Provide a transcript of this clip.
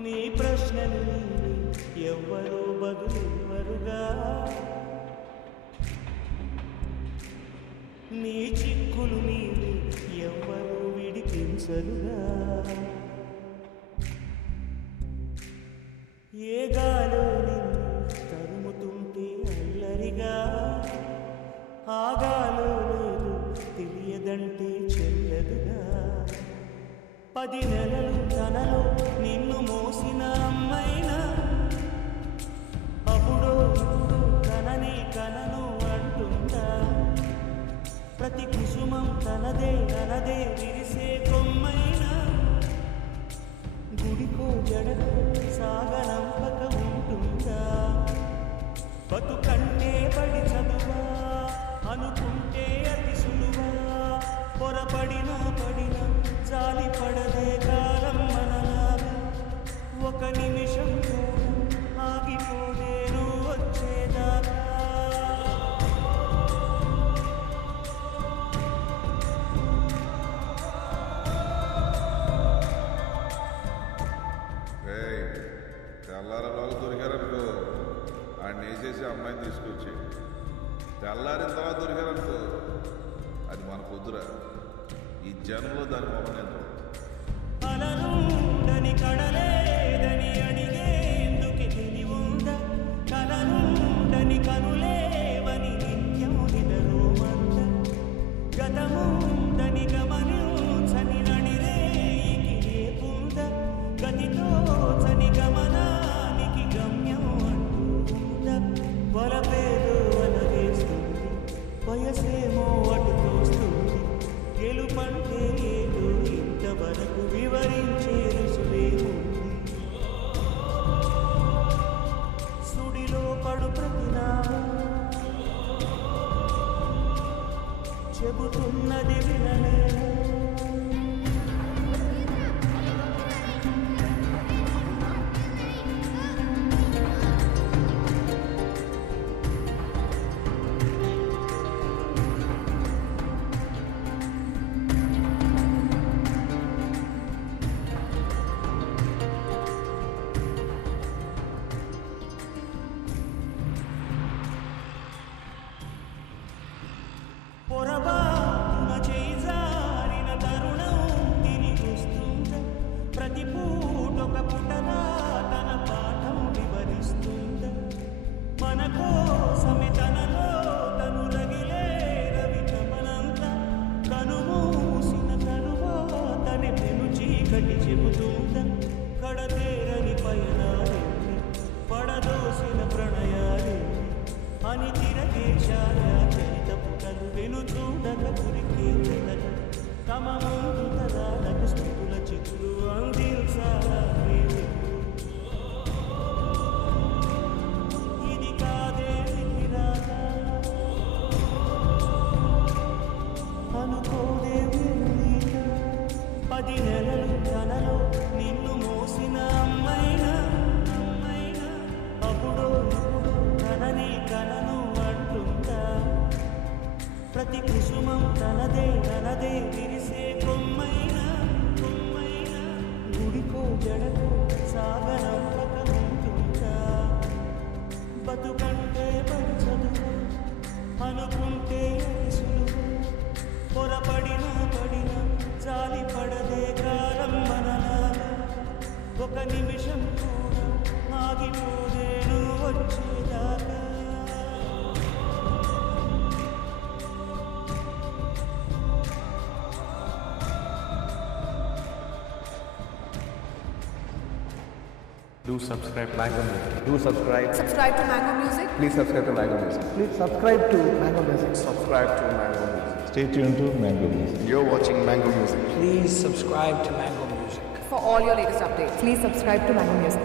నీ ప్రశ్నలు ఎవ్వరూ బదులెవ్వరుగా, నీ చిక్కులు నీవు ఎవ్వరూ విడిపించరుగా. ఏ గాలో నిన్ను తరుముతుంటే అల్లరిగా, ఆ గాలో లేదు తెలియదంటే చెల్లదుగా. 10 నెలలు తనలో నిన్ను మోసిన అమ్మైనా, అప్పుడో ఇప్పుడు కనని కనను అంటుందా. ప్రతి కుసుమం తనదే తనదే విరిసే కొమ్మైనా, గుడికో జడకో సాగనంపక ఉంటుందా. బతుకంటే పడి చదువా అనుకుంటే అతి సులువా, పొరపడినా పడినా జాలి పడదే కాలం మనలాగా. ఒక నిమిషం కూడా ఆగిపోదే నువ్వు వచ్చేదాకా. తెల్లారలోగా దొరికారనుకో, ఆడిని వేసేసి అమ్మాయిని తీసుకొచ్చి తెల్లారిన తర్వాత దొరికారనుకో, అది మన పొద్దురా. ఈ జన్మలో దాని మొహనేంద్ర అలనుండని కడలేదని అడిగేందుకు తెలివుందా. కలనుండని కనులేవని నిత్యం నిదరోమంద. గతముందని గమనించని నడిరేయికి రేపుంద. గతితో చని గమనానికి గమ్యం అంటూ ఉంద. వలపేదో వలవేస్తుంది, వయసేమో అటు తోస్తుంది. గెలుపంటే ఏదో ఇంతవరకు వివరించే రుసులేముంది. సుడిలో పడు ప్రతినామా చెబుతున్నది వినలేను. పొరబాటున చేజారిన తరుణం తిరిగొస్తుందా. ప్రతి పూటొక పుటలా తన పాఠం వివరిస్తుందా. మన కోసమే తనలో తను రగిలే రవి కమలంతా. కనుమూసిన తరువాతనే పెను చీకటి చెబుతుందా. కడతేరని పయనాలేమి, పడదోసిన ప్రణయాలేమి అని తిరగేశాల చరిత పుటలు వెనుచూడక పురికే చెదలు. తమ ముందు తరాలకు స్థితుల చితులు అందించాలా ప్రేమికులు. ఇది కాదే విధిరాగా అనుకోదే వెళ్ళిక. 10 నెలలు తనలో నిన్ను మోసిన అమ్మైనా, అప్పుడో ఇప్పుడు కనని కనను అంటుందా. ప్రతి కుసుమం తనదే తనదే విరిసే కొమ్మైనా, గుడికో జడకో సాగనంపక ఉంటుందా. బతుకంటే పడి చదువు అనుకుంటే సులువు, పొరపడినా పడినా జాలి పడదే కాలం మనలాగా. ఒక నిమిషం కూడా ఆగిపోదే నువ్వు వచ్చేదాకా. Do subscribe Mango Music. Do subscribe. Subscribe to Mango Music. Please subscribe to Mango Music. Please subscribe to Mango Music. Subscribe to Mango Music. Stay tuned to Mango Music. You're watching Mango Music. Please subscribe to Mango Music. For all your latest updates, please subscribe to Mango Music.